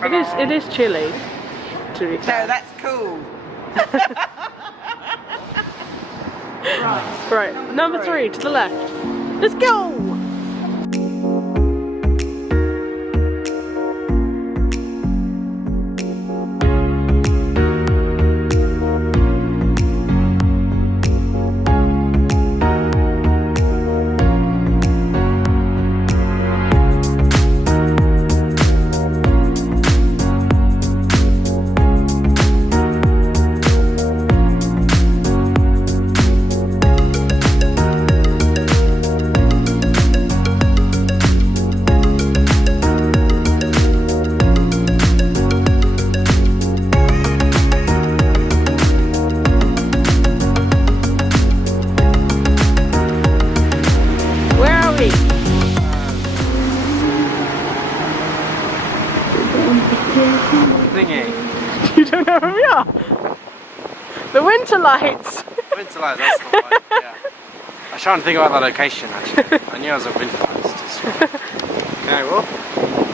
It is chilly, to be No, fair. that's cool. Right, number 3 to the left. Let's go! Thingy. You don't know where we are? The winter lights! Winter lights, that's the one, yeah. I was trying to think about the location actually. I knew I was at winter lights. Canary Wharf?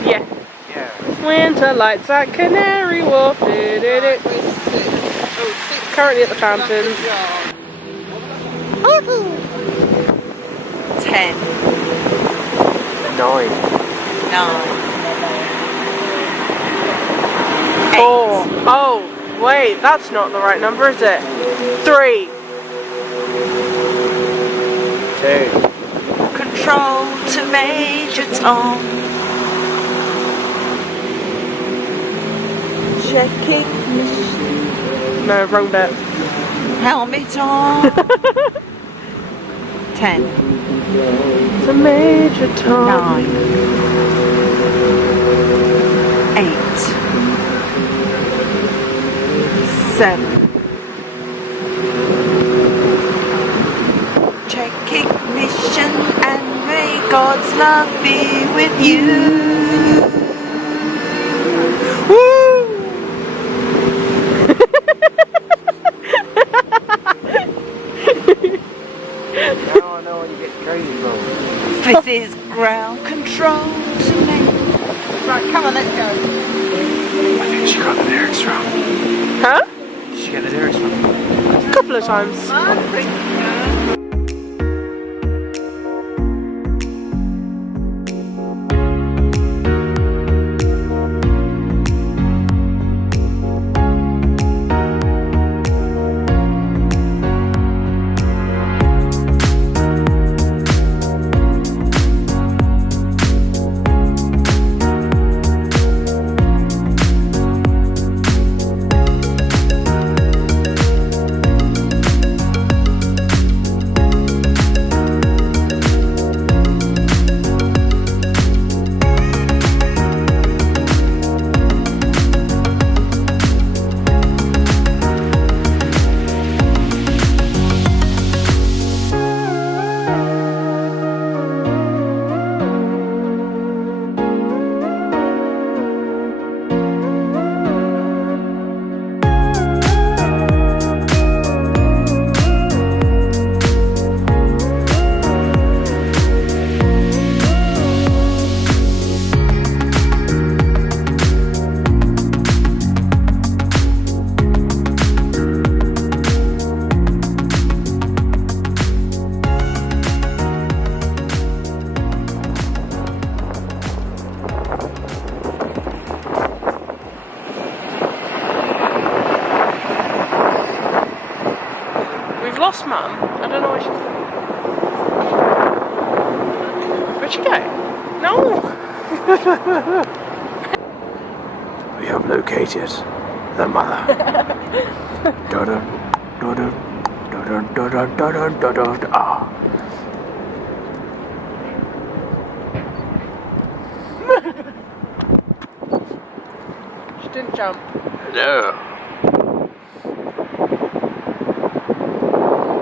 Yeah. Yeah. Winter lights at Canary Wharf. Currently at the fountains. 10. 9. 9. 4. Oh, wait, that's not the right number, is it? 3. 2. Control to Major Tom. Checking. No, wrong bit. Helmet on. 10. To Major Tom. 9. 8. 7. Check ignition and may God's love be with you. Woo! Now I know when you get crazy from. This is ground control to me. Right, come on, let's go. I think she got the lyrics wrong. Huh? Did she get the lyrics wrong? A couple of times. We've lost Mum. I don't know where she's gone. Where'd she go? No! We have located the mother. Dun-dun, dun-dun, dun-dun, dun-dun, dun-dun, dun-dun. Ah. She didn't jump. Hello.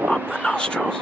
Up the nostrils.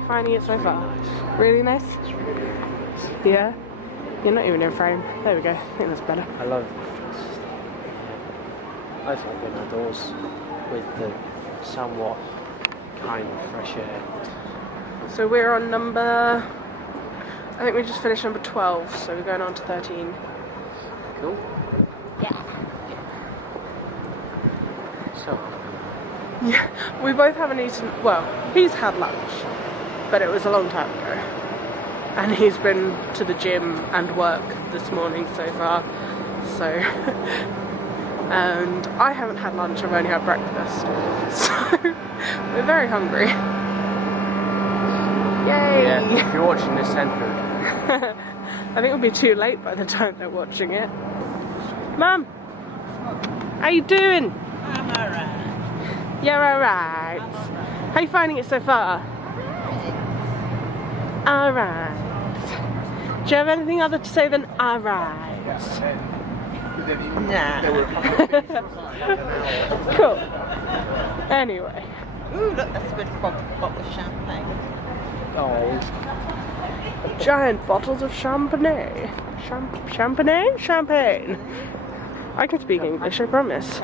You finding it so far? Nice. Really nice? It's really nice. Yeah? You're not even in frame. There we go. I think that's better. I love I like being outdoors with the somewhat kind of fresh air. So we're on number... I think we just finished number 12, so we're going on to 13. Cool. Yeah. So, Yeah, we both haven't eaten... Well, he's had lunch, but it was a long time ago. And he's been to the gym and work this morning so far, so... and I haven't had lunch, I've only had breakfast. So, we're very hungry. Yay! yeah, if you're watching this, send food. I think it'll be too late by the time they're watching it. Mum! How you doing? I'm alright. You're alright. How you finding it so far? Alright. Do you have anything other to say than alright? Nah. Cool. Anyway. Ooh, look, that's a good bottle of champagne. Oh, Giant bottles of champagne. Champagne? Champagne. I can speak English, I promise.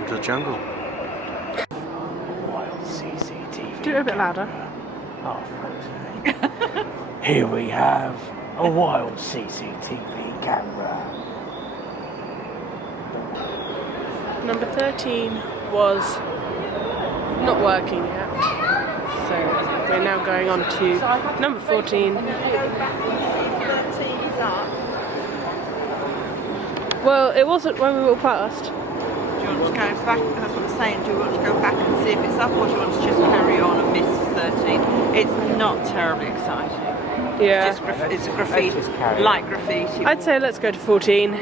welcome to the jungle. Wild CCTV. Do it a bit louder. Oh, fuck's sake. Here we have a wild CCTV camera. Number 13 was not working yet. So we're now going on to number 14. Well, it wasn't when we walked past. Do you want to go back? That's what I'm saying. Do you want to go back and see if it's up, or do you want to just carry on and miss 13? It's not terribly exciting. Yeah. It's a graffiti, light graffiti. I'd say let's go to 14.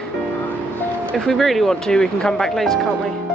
If we really want to, we can come back later, can't we?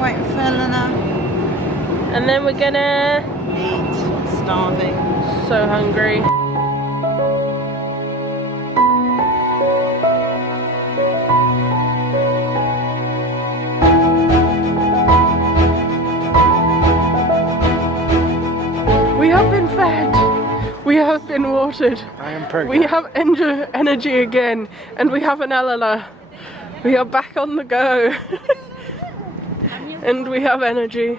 Waiting for Eleanor. And then we're gonna... Eat. Starving. So hungry. We have been fed. We have been watered. I am pregnant. We have energy again. And we have an Eleanor. We are back on the go. And we have energy.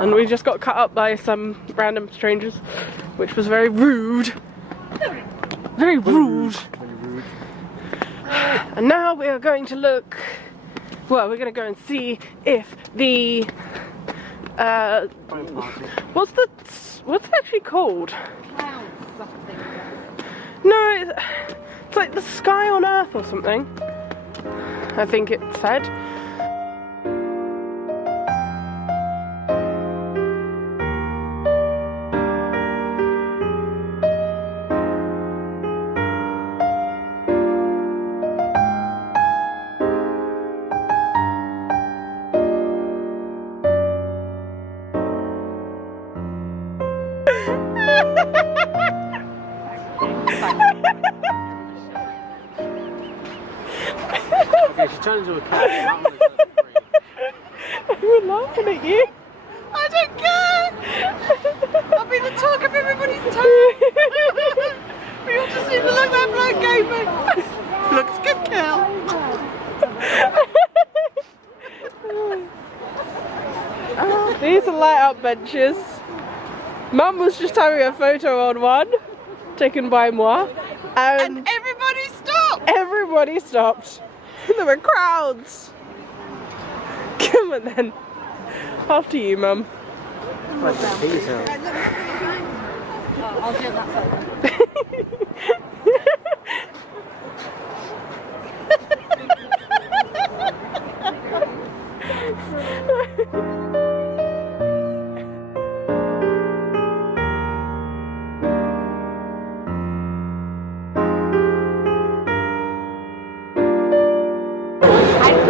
And we just got cut up by some random strangers, which was very rude. Very rude. Very rude. And now we are going to look, well, we're going to go and see if the What's it actually called? No, it's like the sky on Earth or something. I think it said. Okay, she turned into a cat. We're laughing at you. I don't care! I'll be the talk of everybody's time! We all just need to look that bloke gave me! Looks good, Cal! Oh, these are light up benches. Mum was just having a photo on one, taken by moi, And everybody stopped! everybody stopped. There were crowds. Come on then. After you, Mum. I'll do that.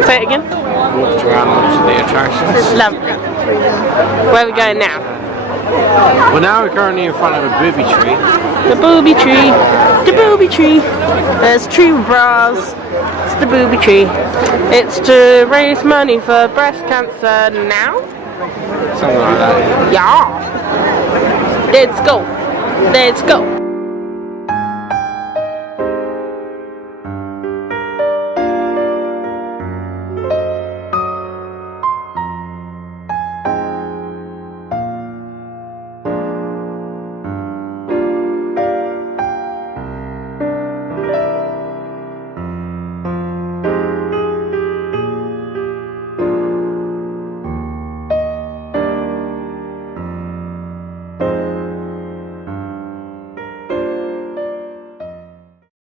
Say it again. Walked around lots of the attractions. Lovely. Where are we going now? Well, now we're currently in front of a booby tree. The booby tree. The booby tree. There's tree with bras. It's the booby tree. It's to raise money for breast cancer now. Something like that. Yeah. Let's go. Let's go.